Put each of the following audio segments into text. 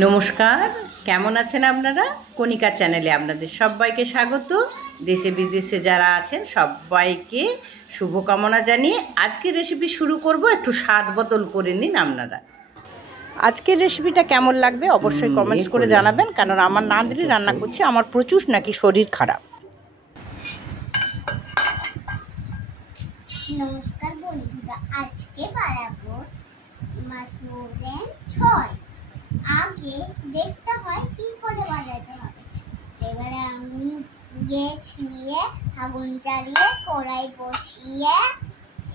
নমস্কার, কেমন আছেন আপনারা? কণিকা চ্যানেলে আপনাদের সবাইকে স্বাগত। দেশে বিদেশে যারা আছেন সবাইকে শুভকামনা জানিয়ে আজকের রেসিপি শুরু করব। একটু স্বাদ বদল করে নিন আপনারা। আজকের রেসিপিটা কেমন লাগবে অবশ্যই কমেন্টস করে জানাবেন, কারণ আমার নাতনি রান্না করছে, আমার প্রচুর নাকি শরীর খারাপ। নমস্কার বন্ধুরা, আজকে বানাবো মাশরুমের ঝোল। আগে দেখতে হয় কি করে বানাতে হবে। এবারে আমি গ্যাস নিয়ে আগুন জ্বালিয়ে কড়াই বসিয়ে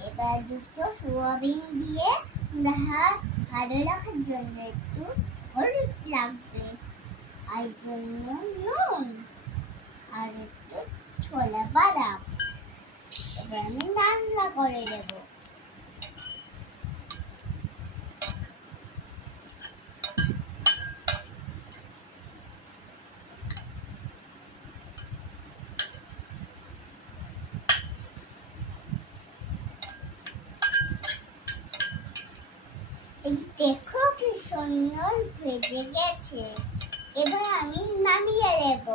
এবার দুটো সোয়াবিন দিয়ে ভালো রাখার জন্য একটু হলুদ লাগবে, আর জন্য নুন আর একটু ছোলা বাদাম। এবার আমি রান্না করে দেব। দেখো কি সুন্দর ভেজে গেছে। এবার আমি নামিয়ে দেব।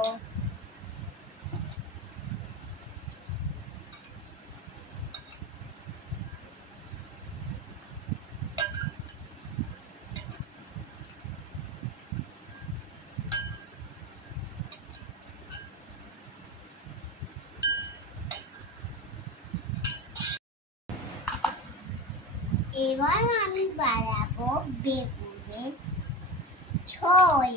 এবার আমি বানাবো বেগুনের ঝোল।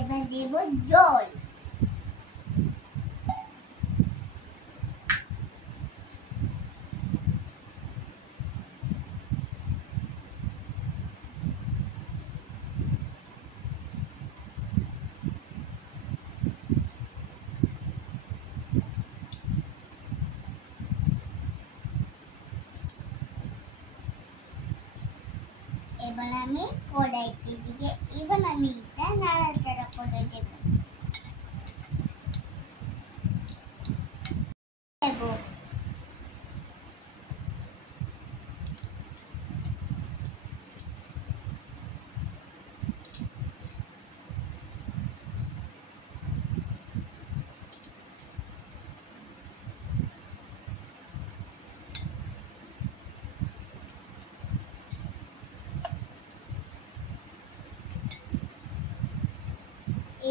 এবার দেব জল। এবার আমি কড়াইতে দিয়ে এবার আমি এটা নাড়াচাড়া করে দেব।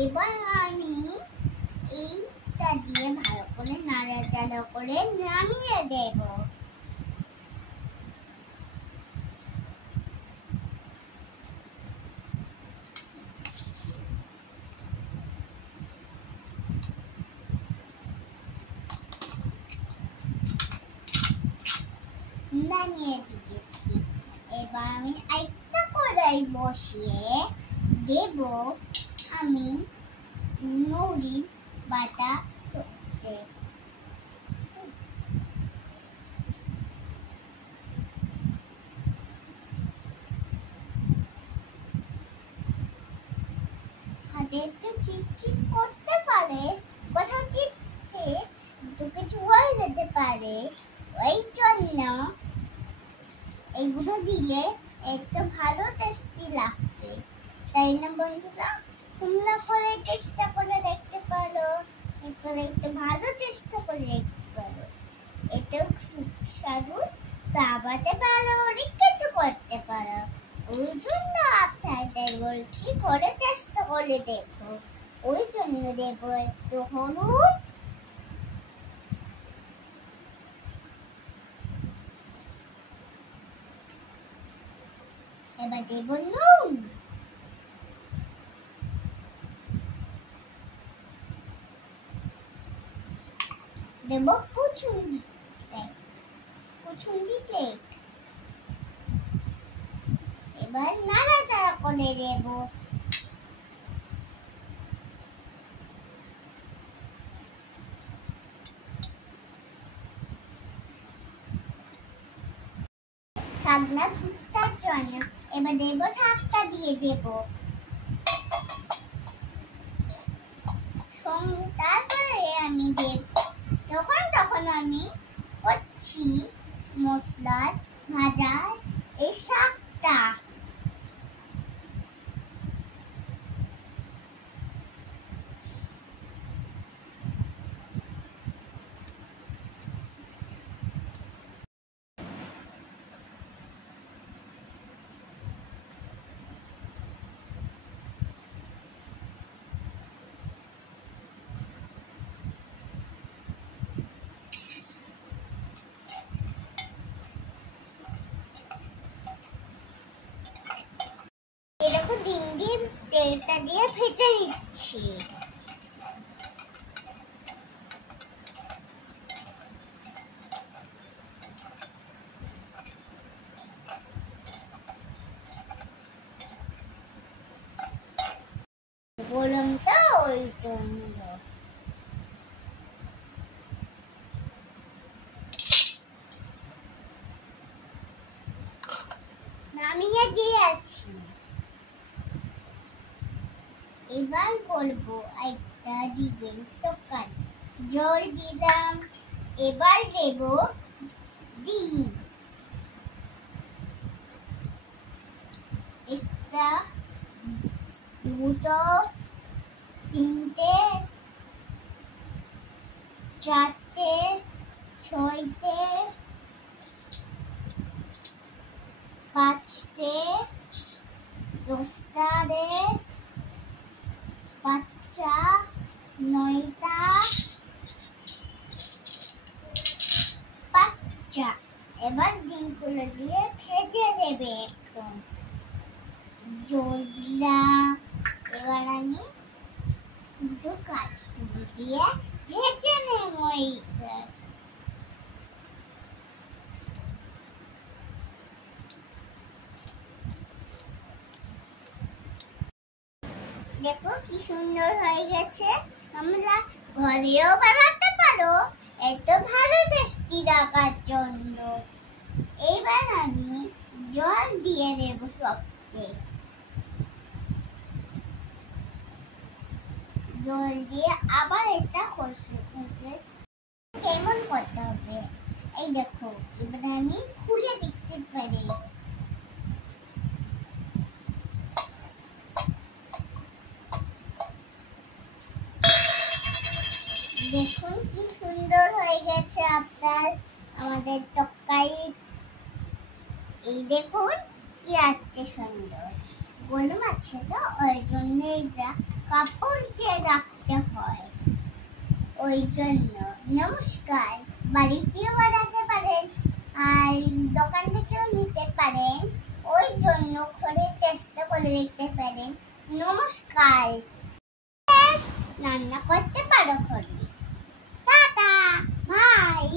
এবার আমি এইটা দিয়ে ভালো করে নাড়াচাড়া করে নামিয়ে দেব। নামিয়ে দিয়েছি। এবার আমি একটা কড়াই বসিয়ে দেব আমি নুড়ি বাটা করতে। হাতে একটু চিটচিট করতে পারে, কোথাও চিপতে একটু কিছু হয়ে যেতে পারে, ওই জন্য এইগুলো দিলে একটু ভালো টেস্টি লাগবে, তাই না বন্ধুরা? তোমরা করে চেষ্টা করে দেখতে পারো, এরপরে একটু ভালো চেষ্টা করে দেখতে পারো। এতেও সুস্বাদু বাবাতে পারো, অনেক কিছু করতে পারো। ওই জন্য আপনাদের বলছি করে চেষ্টা করে দেখো। ওই জন্য দেবো একটু হলুদ, এবার দেব নুন, দেব কুচুন্দি প্লেট। এবার নাড়াচাড়া করে দেব। পাগনা ভুট্টার জন্য। এবার দেব ঢাকটা দিয়ে দেব। তারপরে আমি দেব তখন আমি করছি মশলার ভাজার এই শাকটা। এরকম ডিম দিয়ে তেলটা দিয়ে ভেজে নিচ্ছি। গরম তো ওই জন্য। নামিয়ে দিয়েছি। এবার করবো একটা দিবেন দোকান। জল দিলাম। এবার দেব ডিম। একটা, দুটো, তিনটে, চারটে, ছয়টে, পাঁচটে, দশটা রে, বাচ্চা, নয়টা বাচ্চা। এবার ডিমগুলো দিয়ে ভেজে দেবে একদম। জল দিলাম। এবার আমি দুটো কাঁচকলা দিয়ে ভেজে নেব। দেখো কি সুন্দর হয়ে গেছে। আমরা ঘরেও বানাতে পারো এত ভালো টেস্টি রাখার জন্য। এবার আমি জল দিয়ে দেব সবকে। জল দিয়ে আবার এটা কষে কেমন করতে হবে। এই দেখো এবার আমি খুলে দেখতে পারি। দেখুন কি সুন্দর হয়ে গেছে আমাদের তরকারি। এই দেখুন কি আজকে সুন্দর। গরম আছে তো ওই জন্য এটা কাপড় দিয়ে রাখতে হয়। ওই জন্য নমস্কার। বাড়িতেও বানাতে পারেন আর দোকান থেকেও নিতে পারেন। ওই জন্য ঘরে টেস্ট করে দেখতে পারেন। নমস্কার। রান্না করতে পারো ঘরে। Tata bye.